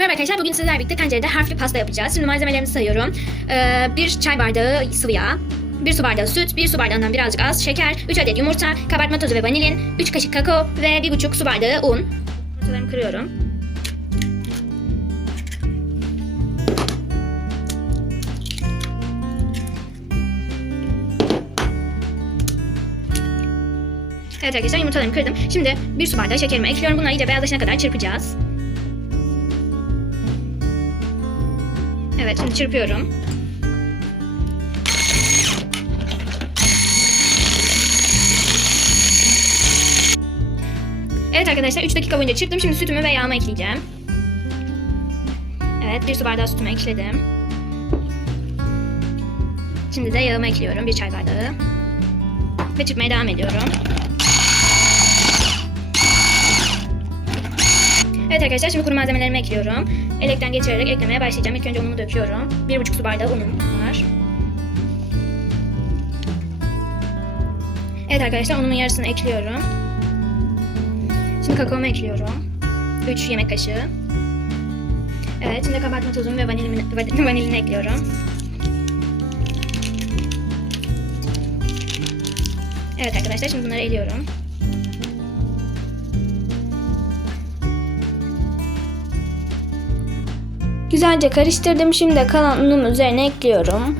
Merhaba arkadaşlar, bugün sizlerle birlikte tencerede harfli pasta yapacağız. Şimdi malzemelerimizi sayıyorum. Ee, bir çay bardağı sıvı yağ, bir su bardağı süt, bir su bardağından birazcık az şeker, 3 adet yumurta, kabartma tozu ve vanilin, 3 kaşık kakao ve 1,5 su bardağı un. Yumurtalarımı kırıyorum. Evet arkadaşlar yumurtalarımı kırdım. Şimdi bir su bardağı şekerimi ekliyorum. Bunları iyice beyazlaşana kadar çırpacağız. Evet şimdi çırpıyorum. Evet arkadaşlar 3 dakika boyunca çırptım. Şimdi sütümü ve yağımı ekleyeceğim. Evet bir su bardağı sütümü ekledim. Şimdi de yağımı ekliyorum. Bir çay bardağı. Ve çırpmaya devam ediyorum. Evet arkadaşlar şimdi kuru malzemelerimi ekliyorum. Elekten geçirerek eklemeye başlayacağım. İlk önce unumu döküyorum. 1,5 su bardağı unum var. Evet arkadaşlar unumun yarısını ekliyorum. Şimdi kakaomu ekliyorum. 3 yemek kaşığı. Evet şimdi kabartma tozumu ve vanilini, vanilini ekliyorum. Evet arkadaşlar şimdi bunları eliyorum. Güzelce karıştırdım. Şimdi kalan unumu üzerine ekliyorum.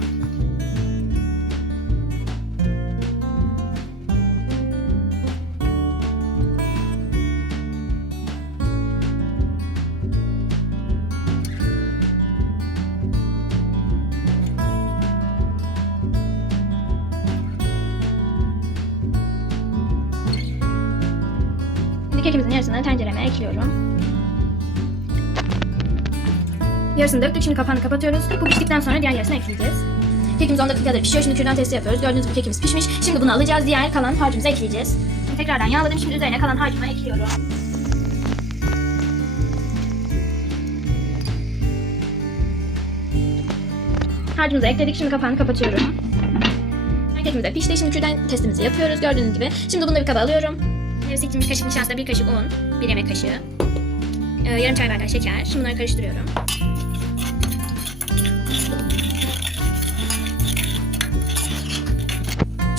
Şimdi kekimizin yarısını tencereme ekliyorum. Yarısını döktük. Şimdi kapağını kapatıyoruz. Bu piştikten sonra diğer yarısını ekleyeceğiz. Kekimiz 10 dakikadır pişiyor. Şimdi kürdan testi yapıyoruz. Gördüğünüz gibi kekimiz pişmiş. Şimdi bunu alacağız. Diğer kalan harcımızı ekleyeceğiz. Tekrardan yağladım. Şimdi üzerine kalan harcımı ekliyorum. Harcımızı ekledik. Şimdi kapağını kapatıyorum. Kekimiz de pişti. Şimdi kürdan testimizi yapıyoruz. Gördüğünüz gibi. Şimdi bunu bir kaba alıyorum. Yarısı içilmiş kaşık nişasta, bir kaşık un, bir yemek kaşığı. Ee, yarım çay bardağı şeker. Şimdi bunları karıştırıyorum.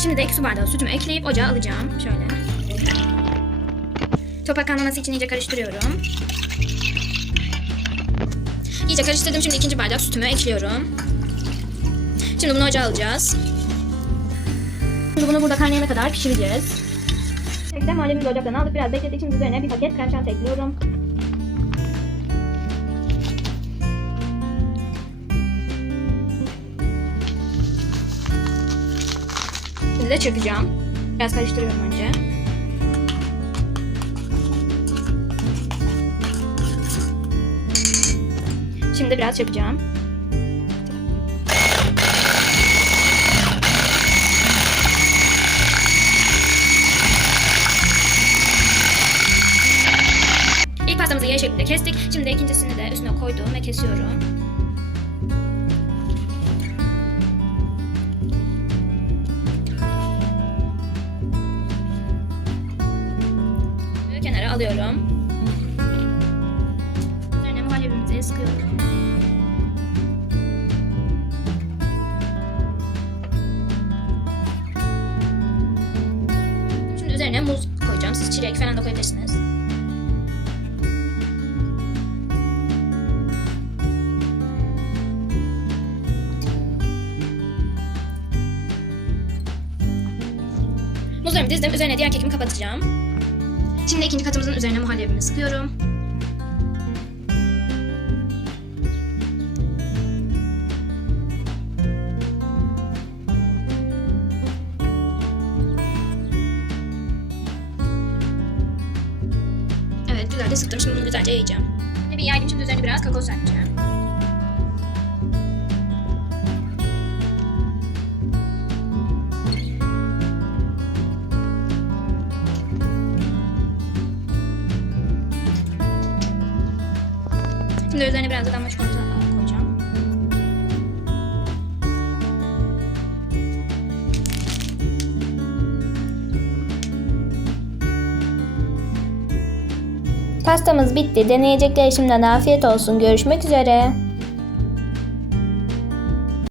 Şimdi de 2 su bardağı sütümü ekleyip ocağa alacağım. Şöyle. Topak kalmaması için iyice karıştırıyorum. İyice karıştırdım. Şimdi ikinci bardak sütümü ekliyorum. Şimdi bunu ocağa alacağız. Şimdi bunu burada kaynayana kadar pişireceğiz. Tekrar muhallebimizi ocaktan aldık. Biraz bekledik. Şimdi üzerine bir paket krem şanti ekliyorum. Şimdi de çırpacağım. Biraz karıştırıyorum önce. Şimdi biraz çırpacağım. İlk pastamızı Y şeklinde kestik. Şimdi ikincisini de üstüne koydum ve kesiyorum. Kenara alıyorum. Üzerine muhallebimizi sıkıyorum. Şimdi üzerine muz koyacağım. Siz çilek falan da koyabilirsiniz. Muzlarımı dizdim. Üzerine diğer kekimi kapatacağım. Şimdi ikinci katımızın üzerine muhallebimi sıkıyorum. Evet güzelce sıktım. Şimdi bunu güzelce yayacağım. Şimdi bir yaydım. Şimdi üzerine biraz kakao serpeceğim. Şimdi üzerine biraz da damla çikolata koyacağım. Pastamız bitti. Deneyecekler şimdiden afiyet olsun. Görüşmek üzere.